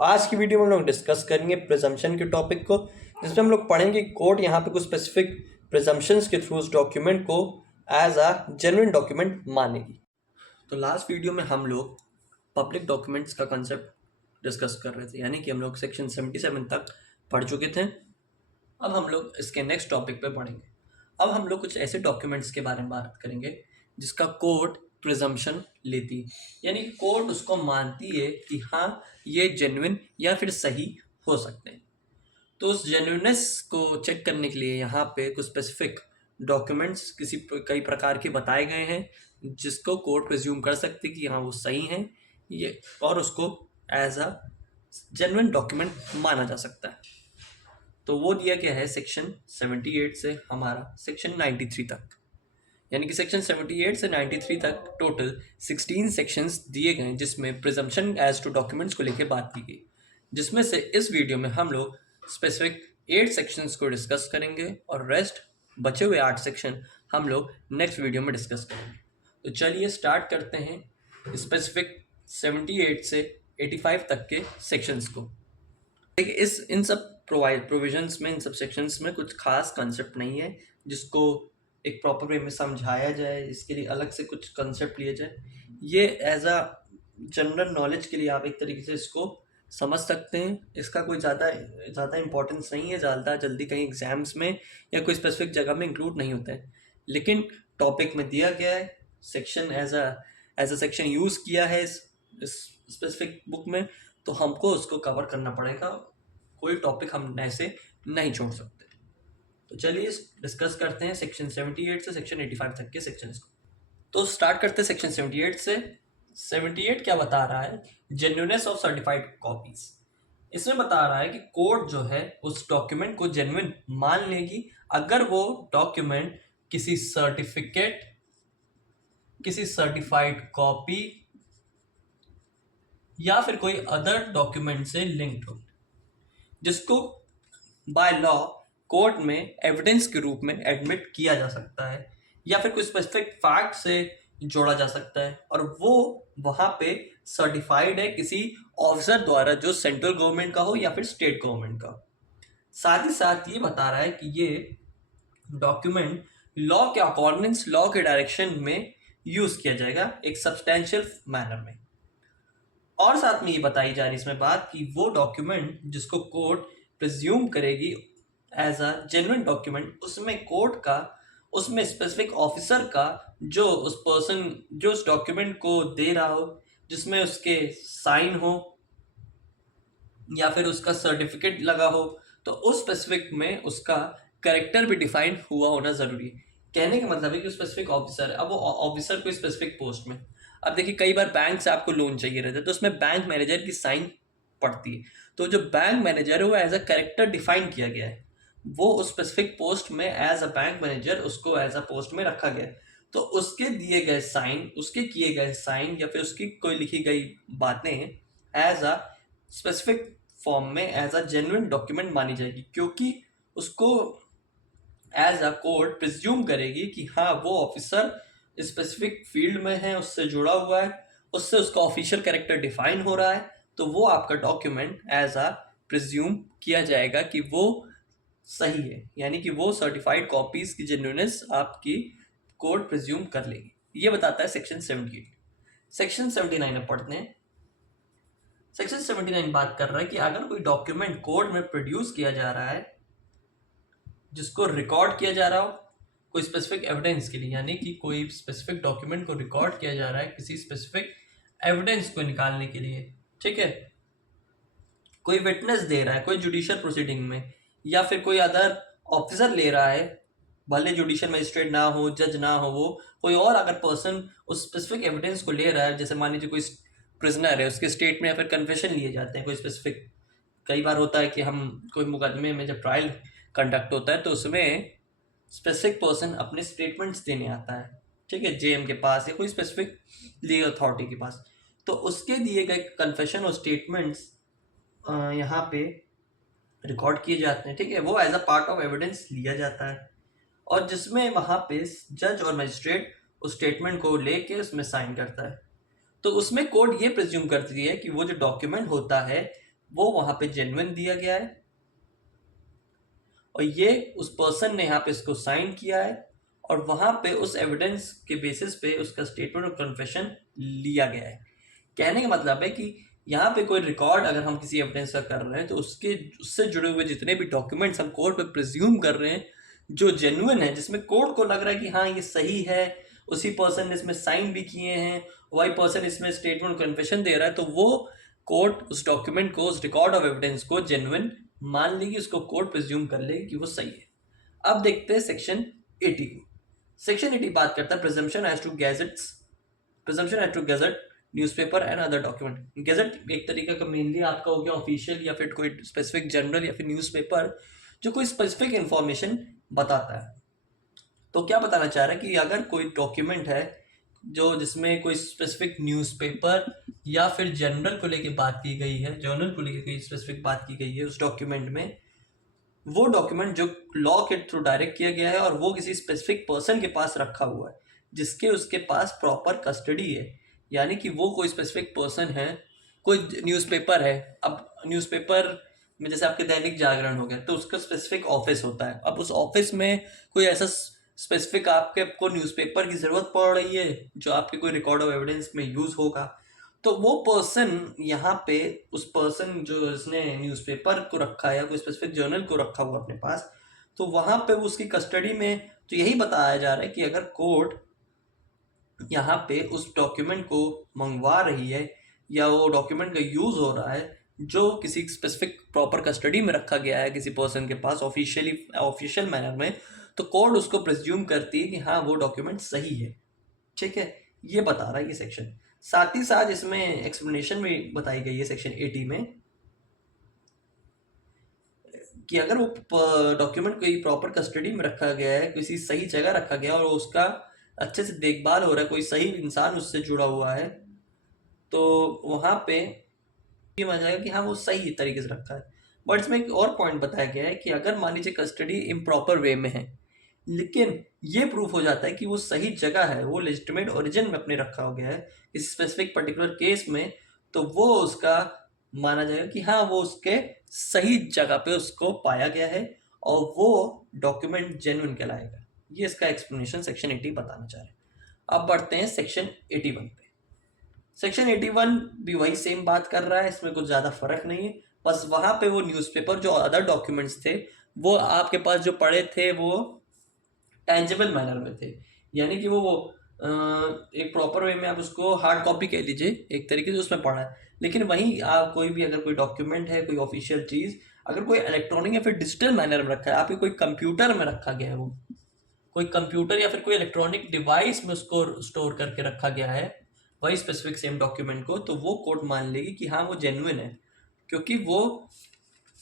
आज की वीडियो में हम लोग डिस्कस करेंगे प्रिजम्पशन के टॉपिक को, जिसमें हम लोग पढ़ेंगे कोर्ट यहाँ पे कुछ स्पेसिफिक प्रिजम्पशंस के थ्रू उस डॉक्यूमेंट को एज अ जेन्युइन डॉक्यूमेंट मानेगी। तो लास्ट वीडियो में हम लोग पब्लिक डॉक्यूमेंट्स का कंसेप्ट डिस्कस कर रहे थे, यानी कि हम लोग सेक्शन 77 तक पढ़ चुके थे। अब हम लोग इसके नेक्स्ट टॉपिक पे पढ़ेंगे। अब हम लोग कुछ ऐसे डॉक्यूमेंट्स के बारे में बात करेंगे जिसका कोर्ट प्रिजम्पशन लेती है, यानी कोर्ट उसको मानती है कि हाँ ये जेन्युइन या फिर सही हो सकते हैं। तो उस जेन्युइननेस को चेक करने के लिए यहाँ पे कुछ स्पेसिफिक डॉक्यूमेंट्स कई प्रकार के बताए गए हैं जिसको कोर्ट प्रिज्यूम कर सकती है कि हाँ वो सही हैं ये, और उसको एज अ जेन्युइन डॉक्यूमेंट माना जा सकता है। तो वो दिया गया है सेक्शन 78 से हमारा सेक्शन 93 तक, यानी कि सेक्शन 78 से 93 तक टोटल 16 सेक्शंस दिए गए हैं जिसमें प्रिजम्पशन एज टू डॉक्यूमेंट्स को लेकर बात की गई, जिसमें से इस वीडियो में हम लोग स्पेसिफिक 8 सेक्शंस को डिस्कस करेंगे और रेस्ट बचे हुए 8 सेक्शन हम लोग नेक्स्ट वीडियो में डिस्कस करेंगे। तो चलिए स्टार्ट करते हैं स्पेसिफिक 78 से 85 तक के सेक्शंस को। देखिए इन सब प्रोविजंस में, इन सब सेक्शंस में कुछ खास कंसेप्ट नहीं है जिसको एक प्रॉपर वे में समझाया जाए, इसके लिए अलग से कुछ कंसेप्ट लिए जाए। ये एज अ जनरल नॉलेज के लिए आप एक तरीके से इसको समझ सकते हैं। इसका कोई ज़्यादा इंपॉर्टेंस नहीं है, ज़्यादा जल्दी कहीं एग्जाम्स में या कोई स्पेसिफिक जगह में इंक्लूड नहीं होते हैं, लेकिन टॉपिक में दिया गया है, section as a section use किया है इस स्पेसिफिक बुक में, तो हमको उसको कवर करना पड़ेगा। कोई टॉपिक हम ऐसे नहीं छोड़ सकते। तो चलिए डिस्कस करते हैं सेक्शन 78 से सेक्शन 85 तक के सेक्शंस को। तो स्टार्ट करते हैं सेक्शन 78 से। 78 क्या बता रहा है? Genuineness of certified copies. इसमें बता रहा है कि कोर्ट जो है उस डॉक्यूमेंट को जेन्युइन मान लेगी अगर वो डॉक्यूमेंट किसी सर्टिफाइड कॉपी या फिर कोई अदर डॉक्यूमेंट से लिंक्ड हो, जिसको बाय लॉ कोर्ट में एविडेंस के रूप में एडमिट किया जा सकता है या फिर कोई स्पेसिफिक फैक्ट से जोड़ा जा सकता है, और वो वहां पे सर्टिफाइड है किसी ऑफिसर द्वारा जो सेंट्रल गवर्नमेंट का हो या फिर स्टेट गवर्नमेंट का। साथ ही साथ ये बता रहा है कि ये डॉक्यूमेंट लॉ के अकॉर्डिंग्स, लॉ के डायरेक्शन में यूज किया जाएगा एक सब्सटैंशियल मैनर में। और साथ में ये बताई जा रही है इसमें बात कि वो डॉक्यूमेंट जिसको कोर्ट प्रिज्यूम करेगी एज अ जेन्युइन डॉक्यूमेंट, उसमें स्पेसिफिक ऑफिसर का जो उस पर्सन जो उस डॉक्यूमेंट को दे रहा हो, जिसमें उसके साइन हो या फिर उसका सर्टिफिकेट लगा हो, तो उस स्पेसिफिक में उसका कैरेक्टर भी डिफाइन हुआ होना जरूरी है। कहने का मतलब है कि स्पेसिफिक ऑफिसर है, अब वो ऑफिसर कोई स्पेसिफिक पोस्ट में, अब देखिए कई बार बैंक से आपको लोन चाहिए रहता है तो उसमें बैंक मैनेजर की साइन पड़ती है, तो जो बैंक मैनेजर है वो एज अ कैरेक्टर डिफाइन किया गया है, वो उस स्पेसिफिक पोस्ट में एज अ बैंक मैनेजर उसको एज अ पोस्ट में रखा गया है। तो उसके दिए गए साइन, उसके किए गए साइन या फिर उसकी कोई लिखी गई बातें एज अ स्पेसिफिक फॉर्म में एज अ जेन्युइन डॉक्यूमेंट मानी जाएगी, क्योंकि उसको एज अ कोर्ट प्रिज्यूम करेगी कि हाँ वो ऑफिसर स्पेसिफिक फील्ड में है, उससे जुड़ा हुआ है, उससे उसका ऑफिशियल कैरेक्टर डिफाइन हो रहा है, तो वो आपका डॉक्यूमेंट एज अ प्रिज्यूम किया जाएगा कि वो सही है, यानी कि वो सर्टिफाइड कॉपीज की जेन्युइननेस आपकी कोर्ट प्रिज्यूम कर लेगी। ये बताता है सेक्शन 78। सेक्शन 79 में पढ़ते हैं। सेक्शन 79 बात कर रहा है कि अगर कोई डॉक्यूमेंट कोर्ट में प्रोड्यूस किया जा रहा है, जिसको रिकॉर्ड किया जा रहा हो कोई स्पेसिफिक एविडेंस के लिए, यानी कि कोई स्पेसिफिक डॉक्यूमेंट को रिकॉर्ड किया जा रहा है किसी स्पेसिफिक एविडेंस को निकालने के लिए, ठीक है, कोई विटनेस दे रहा है कोई जुडिशियल प्रोसीडिंग में, या फिर कोई अदर ऑफिसर ले रहा है, भले जुडिशियल मजिस्ट्रेट ना हो, जज ना हो, वो कोई और अगर पर्सन उस स्पेसिफिक एविडेंस को ले रहा है, जैसे मान लीजिए कोई प्रिजनर है, उसके स्टेट में या फिर कन्फेशन लिए जाते हैं कोई स्पेसिफिक, कई बार होता है कि हम कोई मुकदमे में जब ट्रायल कंडक्ट होता है तो उसमें स्पेसिफिक पर्सन अपने स्टेटमेंट्स देने आता है, ठीक है, जेएम के पास या कोई स्पेसिफिक लीगल अथॉरिटी के पास, तो उसके दिए गए कन्फेशन और स्टेटमेंट्स यहाँ पे रिकॉर्ड किए जाते हैं, ठीक है, वो as a part of evidence लिया जाता है, और जिसमें वहाँ पे जज और मजिस्ट्रेट उस स्टेटमेंट को लेके उसमें साइन करता है। तो उसमें कोर्ट ये प्रिज्यूम करती है कि वो जो डॉक्यूमेंट होता है वो वहां पे जेन्युइन दिया गया है और ये उस पर्सन ने यहाँ पे इसको साइन किया है और वहां पे उस एविडेंस के बेसिस पे उसका स्टेटमेंट ऑफ कन्फेशन लिया गया है। कहने का मतलब है कि यहाँ पे कोई रिकॉर्ड अगर हम किसी एविडेंस का कर रहे हैं तो उससे जुड़े हुए जितने भी डॉक्यूमेंट्स हम कोर्ट में प्रिज्यूम कर रहे हैं जो जेन्युइन है, जिसमें कोर्ट को लग रहा है कि हाँ ये सही है, उसी पर्सन ने इसमें साइन भी किए हैं, वही पर्सन इसमें स्टेटमेंट कन्फेशन दे रहा है, तो वो कोर्ट उस डॉक्यूमेंट को, उस रिकॉर्ड ऑफ एविडेंस को जेन्युइन मान लेगी, उसको कोर्ट प्रिज्यूम कर लेगी कि वो सही है। अब देखते हैं सेक्शन 80 को। सेक्शन 80 बात करता है presumption as to gazette newspaper and other document. Gazette एक तरीके का मेनली आपका हो गया ऑफिशियल या फिर कोई स्पेसिफिक जर्नल या फिर न्यूज़पेपर जो कोई स्पेसिफिक इंफॉर्मेशन बताता है। तो क्या बताना चाह रहा है कि अगर कोई डॉक्यूमेंट है जो जिसमें कोई स्पेसिफिक न्यूज़पेपर या फिर जर्नल को लेके बात की गई है, जर्नल को लेके कोई स्पेसिफिक बात की गई है उस डॉक्यूमेंट में, वो डॉक्यूमेंट जो लॉ के थ्रू डायरेक्ट किया गया है और वो किसी स्पेसिफिक पर्सन के पास रखा हुआ है जिसके उसके पास प्रॉपर कस्टडी है, यानी कि वो कोई स्पेसिफिक पर्सन है। कोई न्यूज़पेपर है, अब न्यूज़पेपर में जैसे आपके दैनिक जागरण हो गया तो उसका स्पेसिफिक ऑफिस होता है। अब उस ऑफिस में कोई ऐसा स्पेसिफिक आपको न्यूज़पेपर की ज़रूरत पड़ रही है जो आपके कोई रिकॉर्ड ऑफ एविडेंस में यूज़ होगा, तो वो पर्सन यहाँ पे, उस पर्सन जो इसने न्यूज़पेपर को रखा है या कोई स्पेसिफिक जर्नल को रखा हुआ अपने पास, तो वहाँ पे उसकी कस्टडी में, तो यही बताया जा रहा है कि अगर कोर्ट यहाँ पे उस डॉक्यूमेंट को मंगवा रही है या वो डॉक्यूमेंट का यूज़ हो रहा है जो किसी स्पेसिफिक प्रॉपर कस्टडी में रखा गया है किसी पर्सन के पास ऑफिशियल मैनर में, तो कोर्ट उसको प्रिज्यूम करती है कि हाँ वो डॉक्यूमेंट सही है। ठीक है, ये बता रहा है ये सेक्शन। साथ ही साथ इसमें एक्सप्लेनेशन भी बताई गई है सेक्शन 80 में कि अगर वो डॉक्यूमेंट कोई प्रॉपर कस्टडी में रखा गया है, किसी सही जगह रखा गया और उसका अच्छे से देखभाल हो रहा है, कोई सही इंसान उससे जुड़ा हुआ है, तो वहाँ पे ये मान जाएगा कि हाँ वो सही तरीके से रखा है। बट इसमें एक और पॉइंट बताया गया है कि अगर मान लीजिए कस्टडी इम्प्रॉपर वे में है लेकिन ये प्रूफ हो जाता है कि वो सही जगह है, वो लेजिटिमेट ओरिजिन में अपने रखा हो गया है इस स्पेसिफिक पर्टिकुलर केस में, तो वो उसका माना जाएगा कि हाँ वो उसके सही जगह पे उसको पाया गया है और वो डॉक्यूमेंट जेन्युइन कहलाएगा। ये इसका एक्सप्लेनेशन सेक्शन 80 बताना चाह रहे हैं। अब बढ़ते हैं सेक्शन 81 पे। सेक्शन 81 भी वही सेम बात कर रहा है, इसमें कुछ ज़्यादा फर्क नहीं है, बस वहाँ पे वो न्यूज़पेपर जो अदर डॉक्यूमेंट्स थे वो आपके पास जो पड़े थे वो टेंजिबल मैनर में थे, यानी कि वो एक प्रॉपर वे में आप उसको हार्ड कॉपी कह लीजिए एक तरीके से उसमें पड़ा है। लेकिन वहीं आप कोई भी अगर कोई डॉक्यूमेंट है, कोई ऑफिशियल चीज़ अगर कोई इलेक्ट्रॉनिक या फिर डिजिटल मैनर में रखा है, आपके कोई कंप्यूटर में रखा गया है, वो कोई कंप्यूटर या फिर कोई इलेक्ट्रॉनिक डिवाइस में उसको स्टोर करके रखा गया है वही स्पेसिफिक सेम डॉक्यूमेंट को, तो वो कोर्ट मान लेगी कि हाँ वो जेन्युइन है क्योंकि वो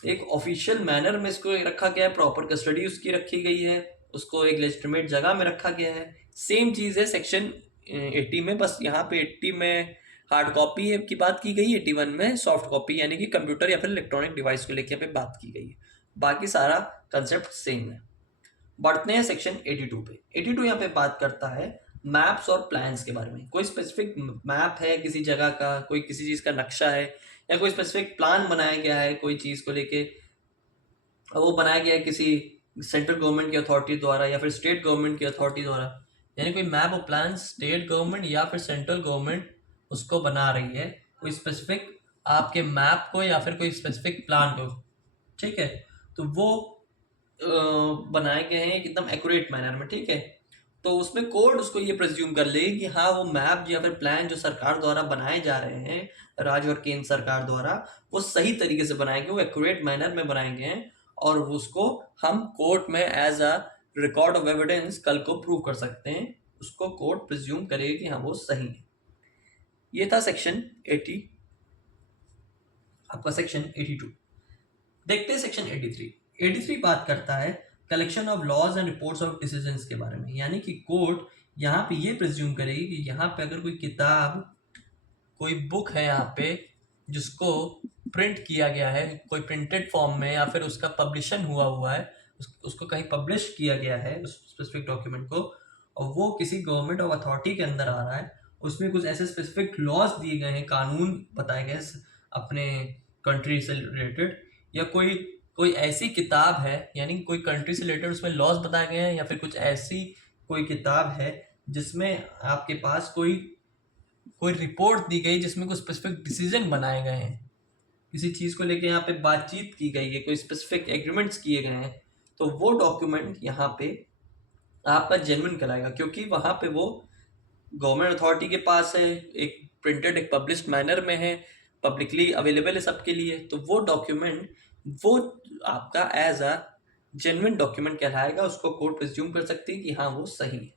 एक ऑफिशियल मैनर में इसको रखा गया है, प्रॉपर कस्टडी उसकी रखी गई है, उसको एक लेजिटिमेट जगह में रखा गया है। सेम चीज़ है सेक्शन 80 में, बस यहाँ पे 80 में हार्ड कॉपी की बात की गई, 81 में सॉफ्ट कॉपी यानी कि कंप्यूटर या फिर इलेक्ट्रॉनिक डिवाइस को लेकर यहाँ पे बात की गई है। बाकी सारा कंसेप्ट सेम है। बढ़ते हैं सेक्शन 82 पे। 82 यहाँ पे बात करता है मैप्स और प्लान्स के बारे में। कोई स्पेसिफिक मैप है किसी जगह का, कोई किसी चीज़ का नक्शा है या कोई स्पेसिफिक प्लान बनाया गया है कोई चीज़ को लेके, वो बनाया गया है किसी सेंट्रल गवर्नमेंट की अथॉरिटी द्वारा या फिर स्टेट गवर्नमेंट की अथॉरिटी द्वारा, यानी कोई मैप और प्लान स्टेट गवर्नमेंट या फिर सेंट्रल गवर्नमेंट उसको बना रही है कोई स्पेसिफिक आपके मैप को या फिर कोई स्पेसिफिक प्लान को। ठीक है, तो वो बनाए गए हैं एकदम एक्यूरेट मैनर में। ठीक है, तो उसमें कोर्ट उसको ये प्रेज्यूम कर ले कि हाँ वो मैप या फिर प्लान जो सरकार द्वारा बनाए जा रहे हैं, राज्य और केंद्र सरकार द्वारा, वो सही तरीके से बनाए गए, वो एक्यूरेट मैनर में बनाए गए हैं और उसको हम कोर्ट में as a record of evidence कल को प्रूव कर सकते हैं, उसको कोर्ट प्रिज्यूम करेगी कि हाँ वो सही है। ये था सेक्शन 80, आपका सेक्शन 82। देखते हैं सेक्शन 83। 83 बात करता है collection of laws and reports of decisions के बारे में, यानी कि कोर्ट यहाँ पे ये प्रिज्यूम करेगी कि यहाँ पे अगर कोई किताब, कोई बुक है यहाँ पे जिसको प्रिंट किया गया है कोई प्रिंटेड फॉर्म में या फिर उसका पब्लिशन हुआ है, उसको कहीं पब्लिश किया गया है उस स्पेसिफिक डॉक्यूमेंट को, और वो किसी गवर्नमेंट ऑफ अथॉरिटी के अंदर आ रहा है, उसमें कुछ ऐसे स्पेसिफिक लॉज दिए गए हैं, कानून बताए गए अपने कंट्री से रिलेटेड, या कोई ऐसी किताब है, यानी कोई कंट्री से रिलेटेड उसमें लॉज बताए गए हैं, या फिर कुछ ऐसी कोई किताब है जिसमें आपके पास कोई रिपोर्ट दी गई जिसमें कुछ स्पेसिफिक डिसीजन बनाए गए हैं, किसी चीज़ को लेके यहाँ पे बातचीत की गई है, कोई स्पेसिफिक एग्रीमेंट्स किए गए हैं, तो वो डॉक्यूमेंट यहाँ पे आपका जेन्युइन कहलाएगा, क्योंकि वहाँ पे वो गवर्नमेंट अथॉरिटी के पास है, एक प्रिंटेड एक पब्लिश्ड मैनर में है, पब्लिकली अवेलेबल है सबके लिए, तो वो डॉक्यूमेंट वो आपका एज अ जेन्युइन डॉक्यूमेंट कहलाएगा, उसको कोर्ट प्रिज्यूम कर सकती है कि हाँ वो सही है।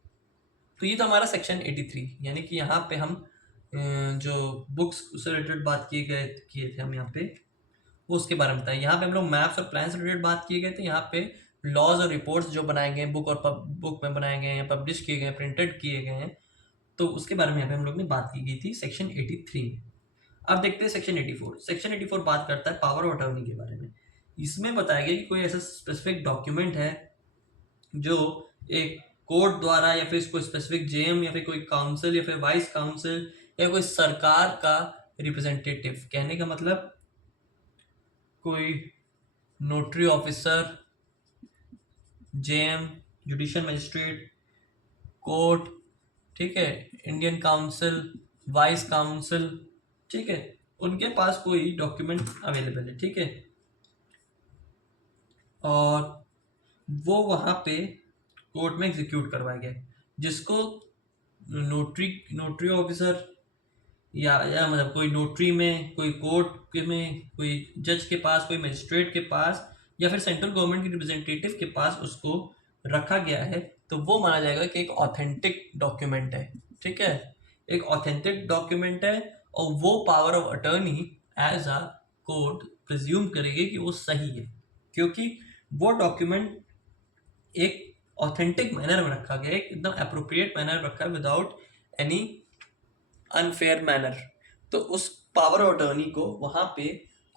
तो ये तो हमारा सेक्शन 83, यानी कि यहाँ पे हम जो बुक्स से रिलेटेड बात किए थे हम यहाँ पे, वो उसके बारे में बताएं। यहाँ पे हम लोग मैप्स और प्लान से रिलेटेड बात किए गए थे। यहाँ पे लॉज और रिपोर्ट्स जो बनाए गए हैं बुक में बनाए गए हैं, पब्लिश किए गए, प्रिंटेड किए गए हैं, तो उसके बारे में यहाँ पे हम लोग ने बात की गई थी सेक्शन 83 में। अब देखते हैं सेक्शन 84। सेक्शन 84 बात करता है पावर ऑफ अटॉर्नी के बारे में। इसमें बताया गया कि कोई ऐसा स्पेसिफिक डॉक्यूमेंट है जो एक कोर्ट द्वारा या फिर कोई स्पेसिफिक जेएम या फिर कोई काउंसिल या फिर वाइस काउंसिल या कोई सरकार का रिप्रेजेंटेटिव, कहने का मतलब कोई notary officer, JM, judicial magistrate, court, ठीक है, इंडियन काउंसिल, वाइस काउंसिल, ठीक है, उनके पास कोई डॉक्यूमेंट अवेलेबल है, ठीक है, और वो वहाँ पे कोर्ट में एग्जीक्यूट करवाया गया, जिसको नोटरी ऑफिसर या मतलब कोई नोटरी में, कोई कोर्ट में, कोई जज के पास, कोई मजिस्ट्रेट के पास या फिर सेंट्रल गवर्नमेंट के रिप्रेजेंटेटिव के पास उसको रखा गया है, तो वो माना जाएगा कि एक ऑथेंटिक डॉक्यूमेंट है, ठीक है, एक ऑथेंटिक डॉक्यूमेंट है, और वो power of attorney as a court presume करेगी कि वो सही है, क्योंकि वो डॉक्यूमेंट एक ऑथेंटिक मैनर में रखा गया है, एकदम अप्रोप्रिएट मैनर में रखा है, विदाउट एनी अनफेयर मैनर। तो उस पावर ऑफ अटर्नी को वहाँ पे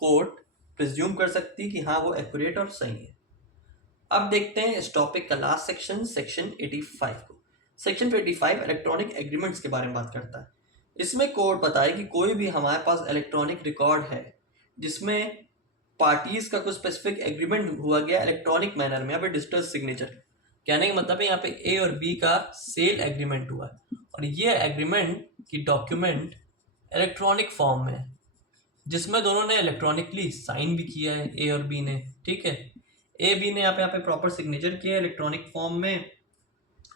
कोर्ट प्रिज्यूम कर सकती है कि हाँ वो एक्यूरेट और सही है। अब देखते हैं इस टॉपिक का लास्ट सेक्शन, सेक्शन 85 को। सेक्शन 85 इलेक्ट्रॉनिक एग्रीमेंट्स के बारे में बात करता है। इसमें कोर्ट बताए कि कोई भी हमारे पास इलेक्ट्रॉनिक रिकॉर्ड है जिसमें पार्टीज का कुछ स्पेसिफिक एग्रीमेंट हुआ गया इलेक्ट्रॉनिक मैनर में, यहाँ पे डिजिटल सिग्नेचर, कहने का मतलब है यहाँ पे ए और बी का सेल एग्रीमेंट हुआ है, और ये एग्रीमेंट की डॉक्यूमेंट इलेक्ट्रॉनिक फॉर्म में है, जिसमें दोनों ने इलेक्ट्रॉनिकली साइन भी किया है, ए और बी ने, ठीक है, ए बी ने यहाँ पे प्रॉपर सिग्नेचर किया है इलेक्ट्रॉनिक फॉर्म में,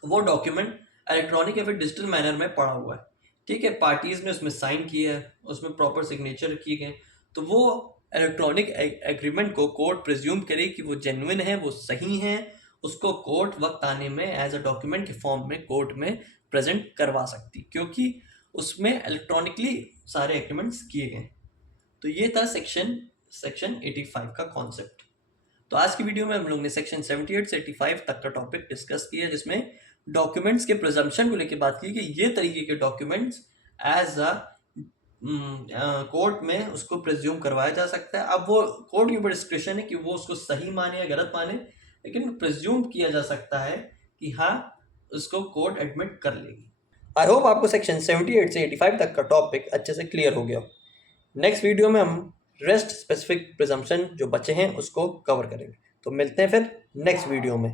वो डॉक्यूमेंट इलेक्ट्रॉनिक या फिर डिजिटल मैनर में पड़ा हुआ है, ठीक है, पार्टीज ने उसमें साइन किया है, उसमें प्रॉपर सिग्नेचर किए गए, तो वो इलेक्ट्रॉनिक एग्रीमेंट को कोर्ट प्रिज्यूम करे कि वो जेन्युइन है, वो सही है, उसको कोर्ट वक्त आने में एज अ डॉक्यूमेंट के फॉर्म में कोर्ट में प्रेजेंट करवा सकती, क्योंकि उसमें इलेक्ट्रॉनिकली सारे एग्रीमेंट्स किए गए। तो ये था सेक्शन 85 का कॉन्सेप्ट। तो आज की वीडियो में हम लोग ने सेक्शन 78 से 85 तक का टॉपिक डिस्कस किया, जिसमें डॉक्यूमेंट्स के प्रिजम्पशन को लेकर बात की कि ये तरीके के डॉक्यूमेंट्स एज अ कोर्ट में उसको प्रिज्यूम करवाया जा सकता है। अब वो कोर्ट के ऊपर डिस्क्रिप्शन है कि वो उसको सही माने या गलत माने, लेकिन प्रिज्यूम किया जा सकता है कि हाँ उसको कोर्ट एडमिट कर लेगी। आई होप आपको सेक्शन 78 से 85 तक का टॉपिक अच्छे से क्लियर हो गया। नेक्स्ट वीडियो में हम रेस्ट स्पेसिफिक प्रिजम्पशन जो बचे हैं उसको कवर करेंगे। तो मिलते हैं फिर नेक्स्ट वीडियो में।